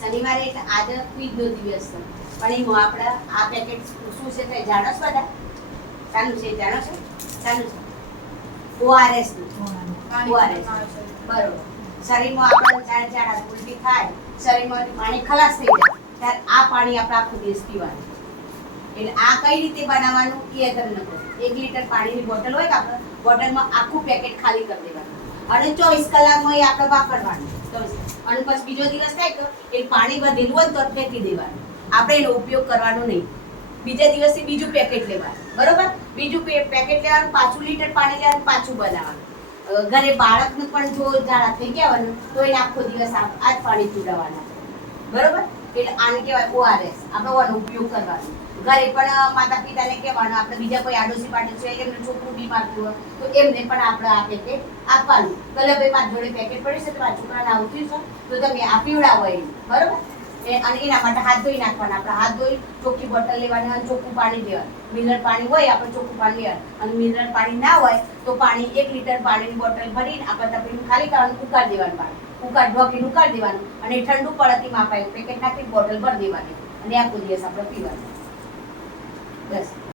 શનિવારે એટલે આજે ક્વિઝનો દિવસ છે, પણ એમાં આપણે આ પેકેટ શું છે તે જાણો છો બધા? શાનું છે જાણો છો? શાનું છે? ORS નું. ORS બરોબર. શરીરમાં આપણે જાણે જાણે ઉલટી થાય, શરીરમાંથી પાણી ખલાસ થઈ જાય ત્યારે આ પાણી આપણે આખો દિવસ પીવાનું. એટલે આ કઈ રીતે બનાવવાનું એ તમને કહું. 1 લીટર પાણીની બોટલ હોય કે આપણે બોટલમાં આખું પેકેટ ખાલી કરી દેવાનું અને 24 કલાકમાં એ આપણે વાપરવાનું. અને પછી બીજો દિવસ થાય તો એ પાણી વધેલું હોય તો ફેંકી દેવાનું. આપણે એનો ઉપયોગ કરવાનો નહીં. બીજા દિવસે બીજું પેકેટ લેવાનું, બરોબર? બીજું પેકેટ લેવાનું, પાછું લીટર પાણી લેવાનું, પાછું બનાવવાનું. ઘરે બાળકને પણ જો ઝાડા થઈ ગયા હોય તો એને આખો દિવસ આ જ પાણી પીવડાવવાના, બરોબર? એટલે આને કહેવાય ORS. આપણે આનો ઉપયોગ કરવાનો. ઘરે પણ માતા પિતાને કહેવાનું, આપણે બીજા કોઈ આડોશી પાડોશી હોય એમને છોકરું બીમાર થયું હોય તો એમને પણ આપણે આ પેકેટ આપવાનું. કલભાઈ મારી જોડે પેકેટ પડ્યું છે તો મારા છોકરાને આવું થયું છે તો તમે આ પીવડાવો એને, બરોબર? અને એના માટે હાથ ધોઈ નાખવાના. આપણે હાથ ધોઈ ચોખ્ખી બોટલ લેવાની અને ચોખ્ખું પાણી દેવાનું. મિનરલ પાણી હોય આપણે ચોખ્ખું પાણી લેવાનું, અને મિનરલ પાણી ના હોય તો પાણી 1 લીટર પાણીની બોટલ ભરીને આપણે તપેલું ખાલી કરવાનું, ઉકાળી દેવાનું પાણી. ઢોકીને ઉકાળી દેવાનું અને ઠંડુ પડે તેમાં આપણે પેકેટ નાખી બોટલ ભરી દેવાની અને આખો દિવસ આપણે પીવાનું. બસ.